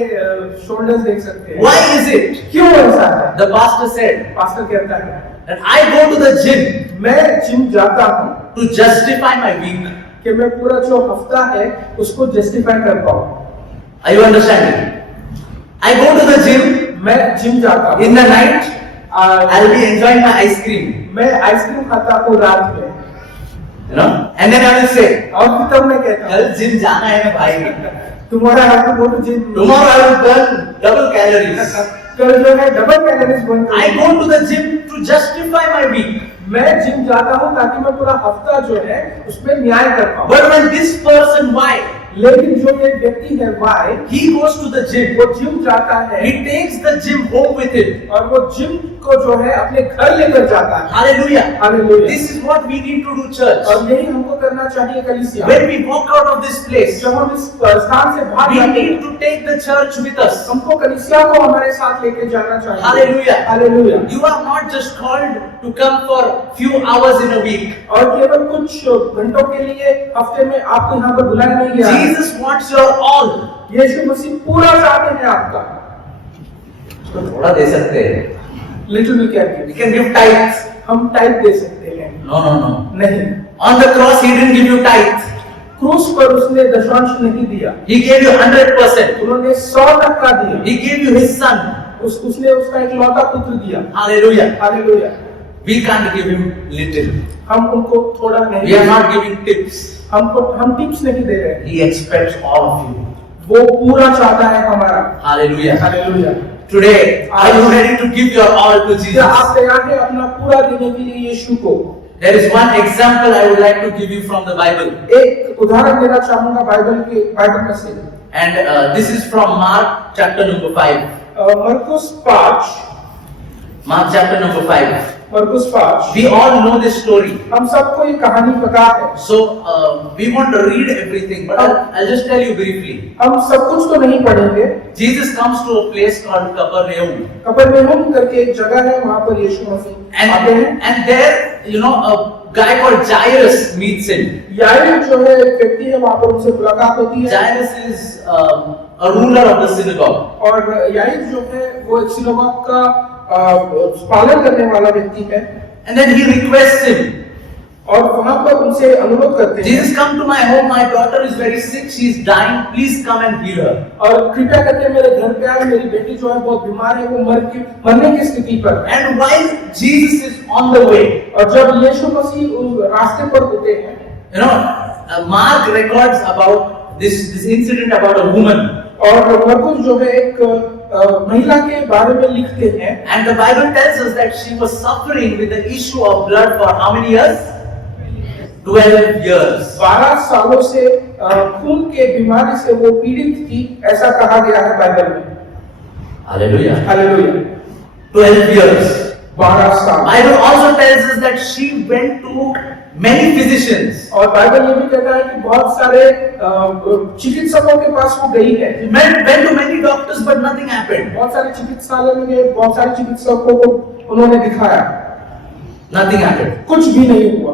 शोल्डर्स देख सकते हैं। Why is it? क्यों ऐसा है? The pastor said पास्टर कहता है, that I go to the gym मैं जिम जाता हूँ to justify my week. कि मैं पूरा जो हफ्ता है उसको जस्टिफाई कर पाऊँ। Are you understanding? I go to the gym मैं जिम जाता हूँ, in the night. I'll be enjoying my ice cream, मैं आइसक्रीम खाता हूँ रात में, you know, and then I will say, और फिर तब मैं कहता हूँ, कल जिम जाना है ना भाई. तुम्हारा है तो वो तो gym, Tomorrow I will burn double calories. कल जो है double calories burn I go to the gym to justify my week. मैं जिम जाता हूँ ताकि मैं पूरा हफ्ता जो है उसमें न्याय कर पाऊँ। But when this person, why? लेकिन जो ये व्यक्ति है Y, He goes to the gym. वो जिम जाता है He takes the gym home with him. और वो जिम को जो है अपने घर लेकर जाता है। Hallelujah. Hallelujah. This is what we need to do, church. और यही हमको करना चाहिए कलीसिया। When we walk out of this place, जब हम इस स्थान से बाहर we जाते need हैं, to take the church with us. हमको कलीसिया को हमारे साथ लेके जाना चाहिए। Hallelujah. Hallelujah. You are not just called to come for few hours in a week. और केवल कुछ घंटों के लिए हफ्ते में आपको यहाँ पर बुलाया नहीं गया है। Jesus wants your all. यीशु मसीह पूरा चाहते हैं आपका। तो थोड़ा दे सकते हैं. Little we can We can give tithes. हम टाइप दे सकते हैं। No. नहीं, On the cross, He didn't give you tithe. क्रूस पर उसने दशांश नहीं दिया, He gave you 100%. उन्होंने 100% दिया। He gave you His Son. उसने उसका एक लौता पुत्र दिया। Hallelujah. Hallelujah. We can't give him little. हम उनको थोड़ा We नहीं, are not giving tips. हम टिप्स नहीं दे रहे हैं, He expects all of you. वो पूरा चाहता है हमारा। Hallelujah. Hallelujah. Today, are you ready to give your all to क्या Jesus? आप तैयार हैं अपना पूरा देने के लिए यीशु को? There is one example I would like to give you from the Bible. एक उदाहरण देना चाहूंगा बाइबल में से। And this is from Mark chapter number 5. मरकुस 5, Mark chapter number 5. मरकुस 5। We all know this story. हम सबको ये कहानी पता है। So, we want to read everything, but I'll just tell you briefly. हम सब कुछ तो नहीं पढ़ेंगे। Jesus comes to a place called Capernaum. कफरनहूम करके एक जगह है, वहां पर यीशु मसीह आते हैं। And there, a guy called Jairus meets him. याईर जो है एक व्यक्ति है, वहां पर उनसे मुलाकात होती है। Jairus is a ruler of the synagogue. और याईर जो है वो एक सिनेगोग का पालन करने वाला व्यक्ति है। And then he requests him, और वहां पर उनसे अनुरोध करते हैं, Jesus, come to my home. My daughter is very sick. She is dying. Please come and heal her. और कृपया करके मेरे घर पे आए, मेरी बेटी जो है बहुत बीमार है, वो मरने की स्थिति पर है। And while Jesus is on the way, और जब यीशु मसीह उस रास्ते पर होते हैं, Mark records about this incident about a woman. और मरकुस जो है एक महिला के बारे में लिखते हैं। And the Bible tells us that she was suffering with the issue of blood for how many years? 12 years. 12 सालों से खून के बीमारी से वो पीड़ित थी, ऐसा कहा गया है बाइबल में। Hallelujah. हालेलुया। 12 years. 12 साल। Bible also tells us that she went to many physicians. और बाइबल ये भी कहता है कि बहुत सारे चिकित्सकों के पास वो गई है। Went to many doctors, but nothing happened. बहुत सारे चिकित्सालय में गए, बहुत सारे चिकित्सकों को उन्होंने दिखाया, Nothing happened. कुछ भी नहीं हुआ।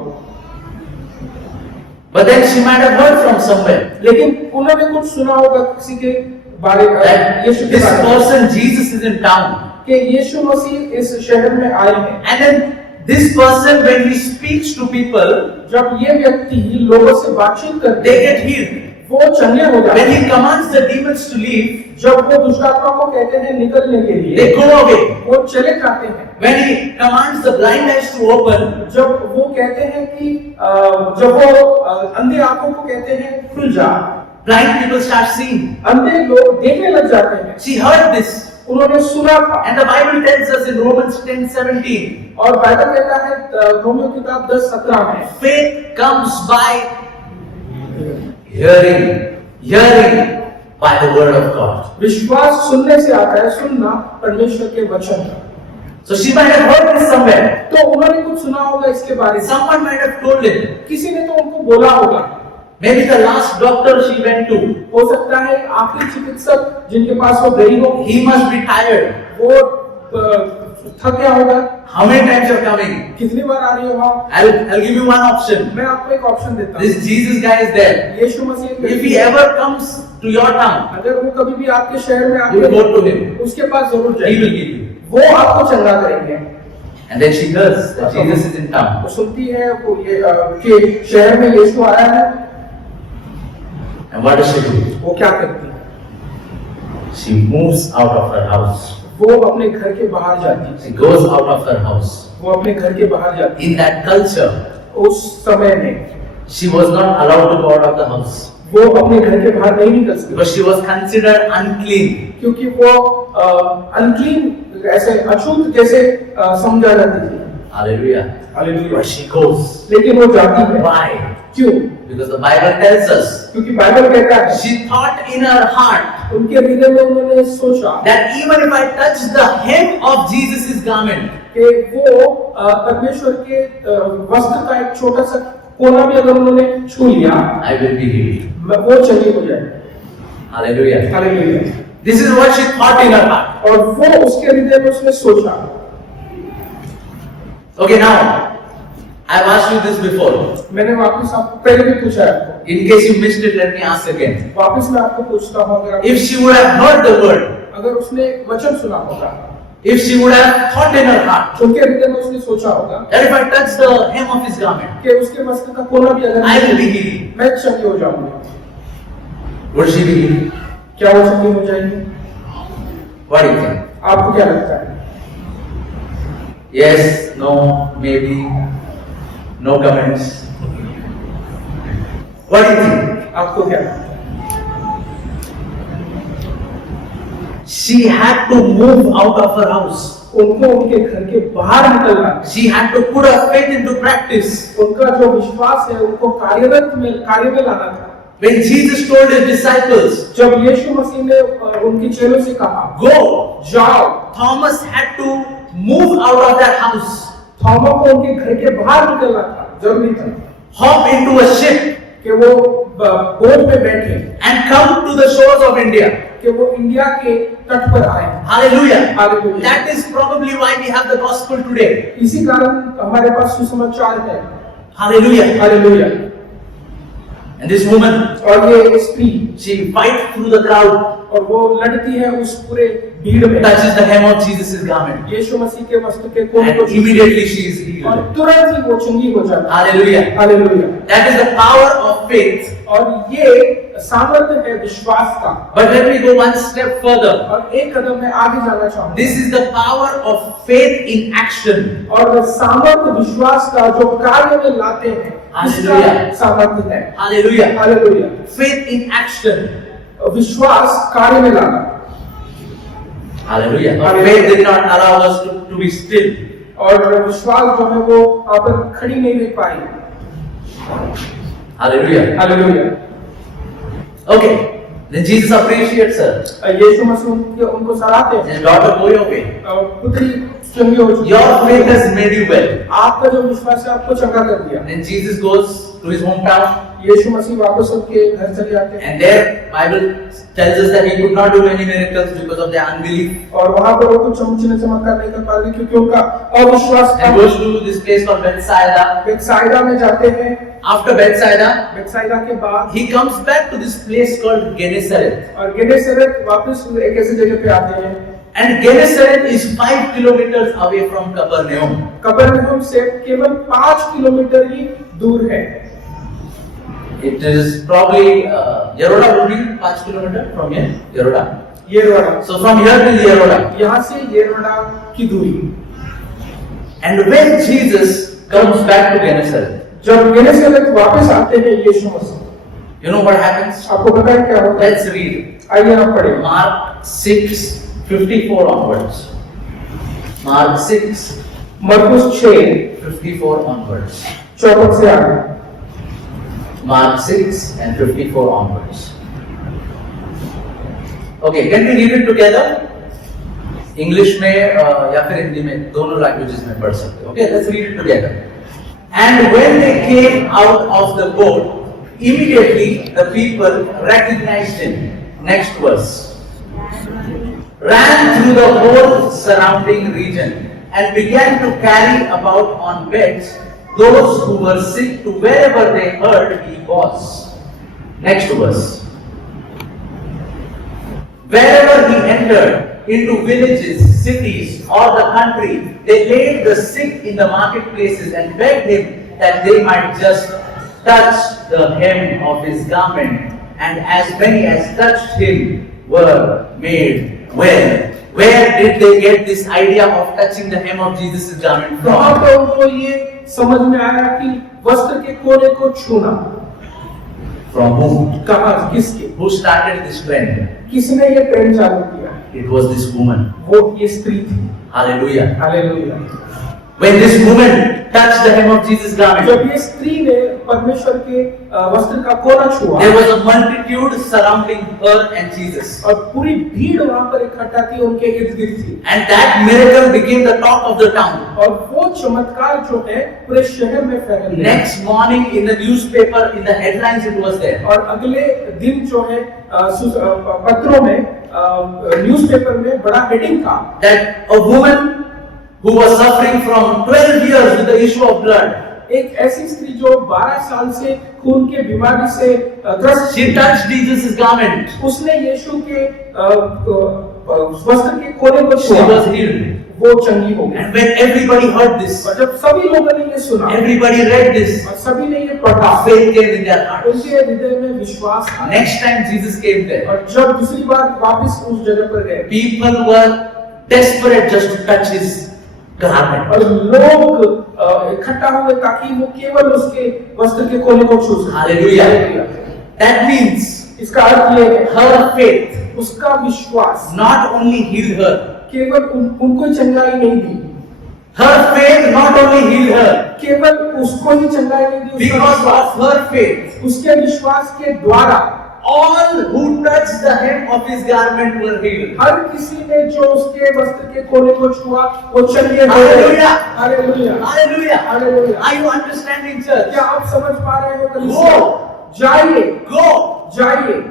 But then she might have heard from somewhere लेकिन उन्होंने कुछ सुना होगा किसी के बारे that यीशु के this बारे में, person Jesus is in town. कि यीशु मसीह इस शहर में आए हैं। And then this person, when he speaks to people, जब ये व्यक्ति लोगों से बातचीत करते they हैं, get healed. वो चंगे हो जाते When हैं। he commands the demons to leave, जब वो दुष्टात्मा को कहते हैं निकलने के लिए, they go away. वो चले जाते हैं। When he commands the blind eyes to open, जब वो कहते हैं कि जब वो अंधे आंखों को कहते हैं खुल जा, blind people start seeing. अंधे लोग देखने लग जाते हैं। She heard this. उन्होंने सुना था। And the Bible tells us in Romans 10:17, और बाइबल कहता है रोमियो किताब 10:17 में, faith comes by hearing by the word of God. विश्वास सुनने से आता है, सुनना परमेश्वर के वचन का। So she might have heard this somewhere. तो उन्होंने कुछ सुना होगा इसके बारे में, Someone might have told him. किसी ने तो उनको बोला होगा। Maybe the last doctor she went to, हो सकता है आखिरी चिकित्सक जिनके पास वो गई हो, he must be tired. वो थक गया होगा। How many times you're coming? कितनी बार आ रही हो वहाँ? I'll give you one option. मैं आपको एक ऑप्शन देता हूँ। This Jesus guy is there. Yeshu Masih If he ever comes to your town, अगर वो कभी भी आपके शहर में you आके go to him. उसके पास जरूर He जाइए, will give you. वो आपको चंगा करेंगे। And then she hears that Jesus is in town. वो सुनती है वो ये कि शहर में यीशु आया है। And what does she do? वो क्या करती है? She moves out of her house. वो अपने घर के बाहर जाती है। She goes out of her house. वो अपने घर के बाहर जाती In that culture, है। उस समय में she was not allowed to go out of the house वो अपने घर के बाहर नहीं निकल सकती, because she was considered unclean. क्योंकि वो अनक्लीन, ऐसे अशुद्ध जैसे समझा जाती थी। Hallelujah. Hallelujah. But she goes. लेकिन वो जाती है। Why? क्यों? Because the Bible tells us क्योंकि बाइबल कहता है, she thought in her heart उनके हृदय में उन्होंने सोचा that even if I touch the hem of Jesus' garment, कि वो परमेश्वर के वस्त्र का एक छोटा सा कोना भी अगर उन्होंने छू लिया, I will be healed. वो चंगी हो जाएगी। Hallelujah. Hallelujah. This is what she thought in her heart. और वो उसके हृदय में उसने सोचा। Okay, now I've asked you this before. मैंने वापस आपको पहले भी पूछा है आपको, In case you missed it, let me ask again. वापस मैं आपको पूछता हूँ, अगर If she would have heard the word, अगर उसने वचन सुना होगा, if she would have thought in her heart उनके हृदय में उसने सोचा होगा that if I touch the hem of his garment, कि उसके वस्त्र का कोना भी अगर I will be healed, मैं चंगी हो जाऊंगा, would she be healed? क्या वो चंगी हो जाएगी? What do you think? आपको क्या लगता है? Yes, no, maybe, no comments. What do you think? आपको क्या? She had to move out of her house. उनको उनके घर के बाहर निकलना है। She had to put her faith into practice. उनका जो विश्वास है उनको कार्य में लाना था। When Jesus told his disciples, जब यीशु मसीह ने उनके चेलों से कहा, go, जाओ, Thomas had to move out of that house, Thomas को उनके घर के बाहर निकलना था, जरूरी था hop into a ship कि वो बोट में बैठे and come to the shores of India. कि वो इंडिया के तट पर आए। Hallelujah. Hallelujah. That is probably why we have the gospel today. इसी कारण हमारे पास सुसमाचार है। Hallelujah. Hallelujah. And this woman, और ये स्त्री, she fights through the crowd, और वो लड़ती है उस पूरे भीड़ में, touches the hem of Jesus' garment, यीशु मसीह के वस्त्र के कोने को and immediately she is healed. और तुरंत ही वो चंगी हो जाती है। Hallelujah. Hallelujah. That is the power of faith. और ये सामर्थ्य है विश्वास का। But let me go one step further. और एक कदम मैं आगे जाना चाहूँगा। This is the power of faith in action. और सामर्थ्य विश्वास का जो कार्य में लाते हैं, इसका Hallelujah. सामर्थ्य है। Hallelujah. Hallelujah. Faith in action. विश्वास कार्य में लाना। Hallelujah. Hallelujah. Faith did not allow us to be still. और विश्वास जो है वो वहाँ पर खड़ी नहीं रह पाई। Hallelujah. Hallelujah. Okay. Then Jesus appreciates her. यीशु मसीह उनको सराहते हैं। His daughter, go your way. पुत्री चंगी हो चुकी Your है। faith has made you well. आपका जो विश्वास है आपको चंगा कर दिया। Then Jesus goes to his hometown. यीशु मसीह वापस उनके घर चले जाते हैं। And there, Bible tells us that he could not do many miracles because of their unbelief. और वहाँ पर वो कुछ चमत्कार नहीं कर पा रहे क्योंकि उनका अविश्वास था। And goes to this place called Bethsaida. बेथसाइदा में जाते हैं। After Bethsaida, बेथसाइदा के बाद he comes back to this place called Gennesaret. और गेनेसरेत वापस एक ऐसी जगह पे आते हैं। And Gennesaret is 5 kilometers away from Capernaum. कफरनहूम से केवल 5 किलोमीटर ही दूर है। It is probably Yeroda will be 5 kilometers from here. Yeroda. Yerwada. So from here to Yeroda. यहाँ से येरोडा की दूरी। And when Jesus comes back to Gennesaret, जब गेनेसरेत वापस आते हैं यीशु मसीह, you know what happens? आपको पता है क्या होता है? Let's read. आइए आप पढ़ें। Mark 6:54 onwards. Mark 6, मरकुस 6 54 onwards. 54 से आगे। Mark 6 and 54 onwards. Okay, can we read it together? English में या फिर हिंदी में, दोनों languages में पढ़ सकते हो. Okay, let's read it together. And when they came out of the boat, immediately the people recognized him. Next verse. Ran through the whole surrounding region and began to carry about on beds those who were sick to wherever they heard he was. Next verse. Wherever he entered into villages, cities, or the country, they laid the sick in the marketplaces and begged him that they might just touch the hem of his garment, and as many as touched him were made well. Where did they get this idea of touching the hem of Jesus' garment वहाँ from? पे उनको ये समझ में आया कि वस्त्र के कोने को छूना। From whom? कहाँ, किसके? Who started this trend? किसने ये ट्रेंड चालू किया? It was this woman. वो ये स्त्री थी। Hallelujah. Hallelujah. When this woman touched the hem of Jesus' garment, जब ये स्त्री ने परमेश्वर के वस्त्र का कोना छुआ, there was a multitude surrounding her and Jesus. और पूरी भीड़ वहाँ पर इकट्ठा थी, उनके इर्द गिर्द थी। And that miracle became the talk of the town. और वो चमत्कार जो है पूरे शहर में फैल गया। Next morning in the newspaper, in the headlines it was there. और अगले दिन जो है पत्रों में न्यूज़पेपर में बड़ा हेडिंग था That a woman who was suffering from 12 years with the issue of blood, एक ऐसी स्त्री जो 12 साल से खून के बीमारी से ग्रस्त, she touched Jesus' garment. उसने यीशु के वस्त्र के कोने को She छुआ, was healed. वो चंगी हो गई। And when everybody heard this, और जब सभी लोगों ने ये सुना everybody read this, और सभी ने ये पढ़ा, faith came in their hearts. उनके हृदय में विश्वास आया। Next time Jesus came there, और जब दूसरी बार वापस उस जगह पर गए, people were desperate just to touch garment. और लोग इकट्ठा हुए ताकि वो केवल उसके वस्त्र के कोने को छू सके। Hallelujah. That means इसका अर्थ ये है her faith उसका विश्वास not only healed her, केवल उनको चंगाई नहीं दी, her faith not only healed her, केवल उसको ही चंगाई नहीं दी, उसका because विश्वास, of her faith, उसके विश्वास के द्वारा all who touched the hem of his garment were healed. हर किसी ने जो उसके वस्त्र के कोने को छुआ वो चंगे हो गए। Hallelujah. Hallelujah, Hallelujah. Hallelujah. Are you understanding, church? क्या आप समझ पा रहे हो? कलीसिया? Go. जाइए, Go. जाइए।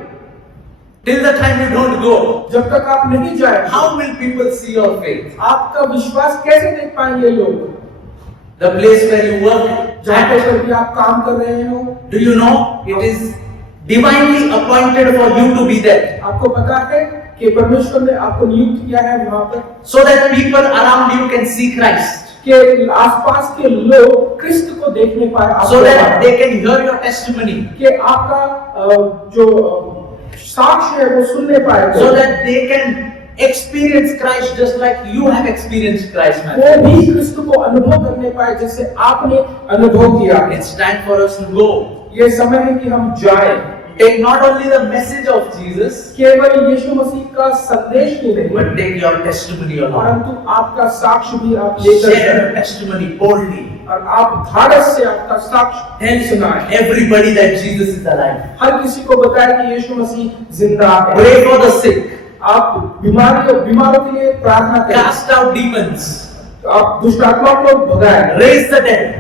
Till the time you don't go, जब तक आप नहीं जाए, how will people see your faith? आपका विश्वास कैसे देख पाएंगे लोग? The place where you work, जहाँ पर भी आप काम कर रहे हो, do you know it is divinely appointed for you to be there, आपको पता है कि परमेश्वर ने आपको नियुक्त किया है वहाँ पर so that people around you can see Christ, कि आसपास के लोग क्रिस्त को देखने पाए, आपके so that द्वारा। they can hear your testimony, कि आपका जो साक्ष्य है वो सुनने पाए, so that they can experience Christ just like you have experienced Christ, my वो friend. भी क्रिस्त को अनुभव करने पाए जैसे आपने अनुभव किया। It's time for us to go. ये समय है कि हम जाएं, Take not only the message of Jesus, केवल यीशु मसीह का संदेश ही नहीं, but take your testimony along. परंतु आपका साक्ष्य भी आप लेकर Share your जाएं testimony boldly. और आप धाड़स से आपका साक्ष्य Tell सुनाएं। everybody that Jesus is alive. हर किसी को बताएं कि यीशु मसीह जिंदा है। Pray for the sick. आप बीमारों के लिए प्रार्थना करें, Cast out demons. आप दुष्ट आत्माओं को भगाएं, Raise the dead.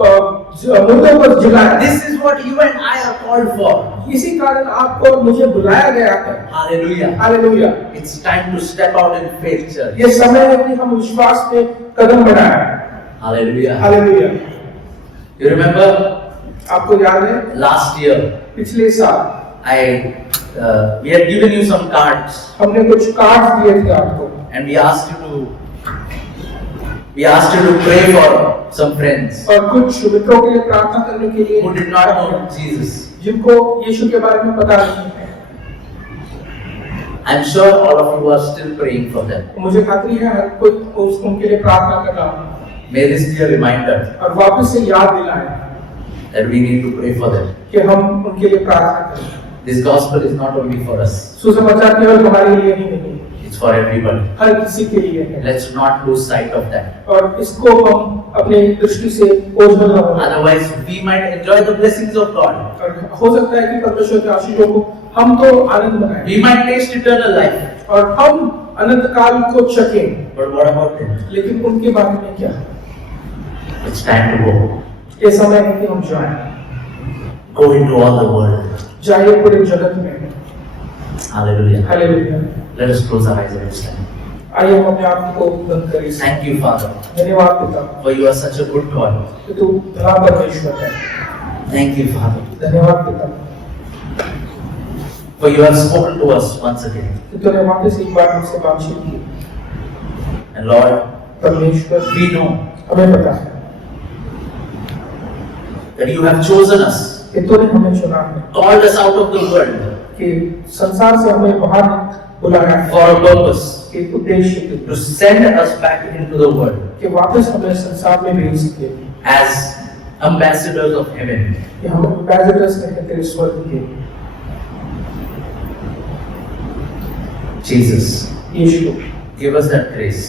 मुर्दों को जगाएं। This is what you and I are called for. इसी कारण आपको और मुझे बुलाया गया है। Hallelujah. Hallelujah. It's time to step out in faith, church. ये समय है कि हम विश्वास में कदम बढ़ाएं। Hallelujah. हालेलुया। You remember आपको याद है last year पिछले साल we had given you some cards हमने कुछ कार्ड दिए थे आपको and we asked you to pray for some friends और कुछ मित्रों के लिए प्रार्थना करने के लिए who did not know Jesus. जिनको यीशु के बारे में पता नहीं है। I'm sure all of you are still praying for them. मुझे खात्री है हर कोई उनके लिए प्रार्थना कर रहा है May this be a reminder और वापस से याद दिलाएं that we need to pray for them. कि हम उनके लिए प्रार्थना करें। This gospel is not only for us, सुसमाचार केवल हमारे लिए ही नहीं, it's for everybody. हर किसी के लिए है Let's not lose sight of that. और इसको हम अपनी दृष्टि से ओझल न हों। Otherwise, we might enjoy the blessings of God. और हो सकता है कि परमेश्वर के आशीषों को हम तो आनंद मनाएं We might taste eternal life. और हम अनंत काल को चखें, But what about them? लेकिन उनके बारे में क्या? It's time to go. ये समय है कि हम जाएं, Go into all the world. जाइए पूरे जगत में। Hallelujah. Hallelujah. Let us close our eyes at this time. आइए हम अपने आप को बंद करें। Thank you, Father, धन्यवाद पिता for you are such a good God. कि तू भला परमेश्वर है। Thank you, Father, धन्यवाद पिता for you have spoken to us once again. कि तूने वापस एक बार हमसे बातचीत की। And Lord, परमेश्वर we know हमें पता है that you have chosen us, कि तूने हमें चुना है, called us out of the world कि संसार से हमें बाहर बुलाया है for a purpose, एक उद्देश्य के to send us back into the world कि वापस हमें संसार में भेज सके, as ambassadors of heaven. कि हम एम्बेसडर्स हैं तेरे स्वर्ग के। Jesus, Yeshu give us that grace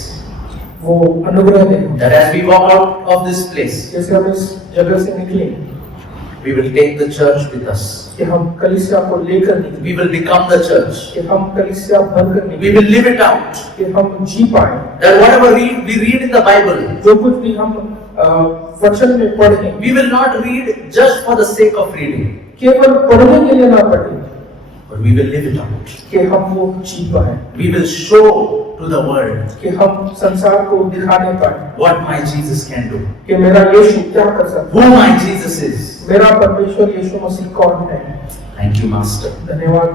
वो अनुग्रह दे that as we walk out of this place, जैसे हम इस जगह से निकले we will take the church with us. कि हम कलीसिया को लेकर निकले, We will become the church. कि हम कलीसिया बनकर We निकले, will live it out. कि हम जी पाए That whatever we read in the Bible, जो कुछ भी हम वचन में पढ़े we will not read just for the sake of reading, केवल पढ़ने के लिए ना पढ़े but we will live it out. कि हम वो जी पाए, We will show to the world कि हम संसार को दिखाने पाए what my Jesus can do, कि मेरा यीशु क्या कर सकता who my Jesus is. है, मेरा परमेश्वर यीशु मसीह कौन है। Thank you, Master. धन्यवाद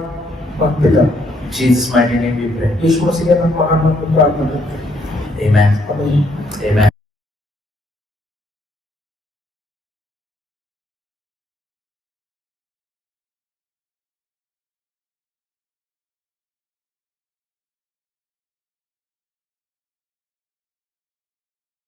पिता, In Jesus' mighty name we pray. यीशु मसीह के नाम महान नाम में प्रार्थना करते हैं। Amen. आमीन। Amen.